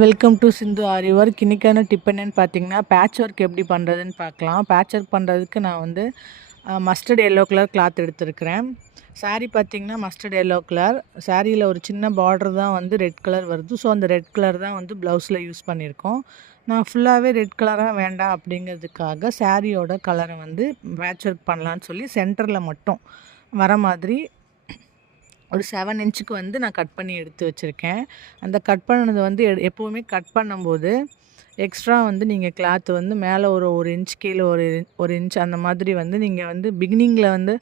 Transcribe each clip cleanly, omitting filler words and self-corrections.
Welcome to Sindhu aari work. இன்றைக்கான tip என்னன்னு பார்த்தீங்கன்னா, பேட்ச் ஒர்க் எப்படி பண்ணுறதுன்னு பார்க்கலாம். பேட்ச் ஒர்க் பண்ணுறதுக்கு நான் வந்து மஸ்டர்ட் எல்லோ கலர் கிளாத் எடுத்துருக்கிறேன். saree பார்த்தீங்கன்னா மஸ்டர்ட் எல்லோ கலர். சாரியில் ஒரு சின்ன பார்டர் தான் வந்து ரெட் கலர் வருது. ஸோ அந்த ரெட் கலர் தான் வந்து ப்ளவுஸில் யூஸ் பண்ணியிருக்கோம். நான் ஃபுல்லாகவே ரெட் கலராக வேண்டாம் அப்படிங்கிறதுக்காக சாரியோட கலரை வந்து பேட்ச் ஒர்க் பண்ணலான்னு சொல்லி சென்டரில் மட்டும் வர மாதிரி ஒரு 7 இன்ச்சுக்கு வந்து நான் கட் பண்ணி எடுத்து வச்சுருக்கேன். அந்த கட் பண்ணது வந்து எப்போவுமே கட் பண்ணும்போது எக்ஸ்ட்ரா வந்து நீங்கள் கிளாத் வந்து மேலே ஒரு இன்ச் கீழே ஒரு இன்ச் அந்த மாதிரி வந்து நீங்கள் வந்து பிகினிங்கில் வந்து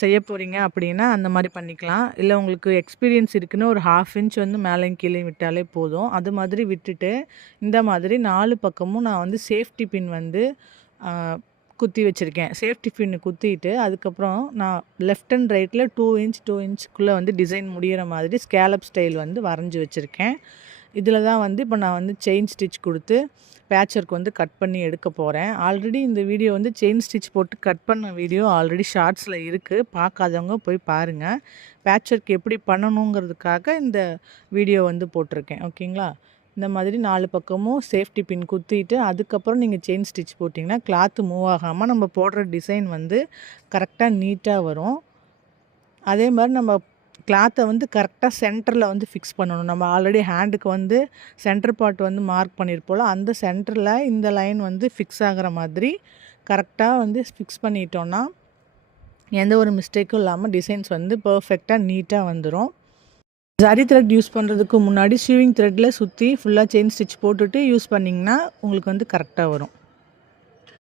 செய்ய போகிறீங்க அப்படின்னா அந்த மாதிரி பண்ணிக்கலாம். இல்லை உங்களுக்கு எக்ஸ்பீரியன்ஸ் இருக்குன்னு ஒரு 1/2 இன்ச் வந்து மேலேயும் கீழே விட்டாலே போதும். அது மாதிரி விட்டுட்டு இந்த மாதிரி 4 பக்கமும் நான் வந்து சேஃப்டி பின் வந்து குத்தி வச்சுருக்கேன். சேஃப்டி பின்னு குத்திட்டு அதுக்கப்புறம் நான் லெஃப்ட் அண்ட் ரைட்டில் 2 இன்ச்சுக்குள்ளே வந்து டிசைன் முடிகிற மாதிரி ஸ்கேலப் ஸ்டைல் வந்து வரைஞ்சி வச்சுருக்கேன். இதில் தான் வந்து இப்போ நான் வந்து செயின் ஸ்டிச் கொடுத்து பேட்ச் ஒர்க் வந்து கட் பண்ணி எடுக்க போகிறேன். ஆல்ரெடி இந்த வீடியோ வந்து செயின் ஸ்டிச் போட்டு கட் பண்ண வீடியோ ஆல்ரெடி ஷார்ட்ஸில் இருக்குது. பார்க்காதவங்க போய் பாருங்கள். பேட்ச் ஒர்க் எப்படி பண்ணணுங்கிறதுக்காக இந்த வீடியோ வந்து போட்டிருக்கேன். ஓகேங்களா? இந்த மாதிரி 4 பக்கமும் சேஃப்டி பின் குத்திட்டு அதுக்கப்புறம் நீங்கள் செயின் ஸ்டிச் போட்டிங்கன்னா கிளாத்து மூவ் ஆகாமல் நம்ம போடுற டிசைன் வந்து கரெக்டாக நீட்டாக வரும். அதே மாதிரி நம்ம கிளாத்தை வந்து கரெக்டாக சென்டரில் வந்து ஃபிக்ஸ் பண்ணணும். நம்ம ஆல்ரெடி ஹேண்டுக்கு வந்து சென்டர் பார்ட் வந்து மார்க் பண்ணியிருப்போம். அந்த சென்டரில் இந்த லைன் வந்து ஃபிக்ஸ் ஆகிற மாதிரி கரெக்டாக வந்து ஃபிக்ஸ் பண்ணிட்டோன்னா எந்த ஒரு மிஸ்டேக்கும் இல்லாமல் டிசைன்ஸ் வந்து பர்ஃபெக்டாக நீட்டாக வந்துடும். ஜரி த்ரெட் யூஸ் பண்ணுறதுக்கு முன்னாடி ஷூவிங் த்ரெட்டில் சுற்றி ஃபுல்லாக செயின் ஸ்டிச் போட்டுட்டு யூஸ் பண்ணிங்கன்னா உங்களுக்கு வந்து கரெக்டாக வரும்.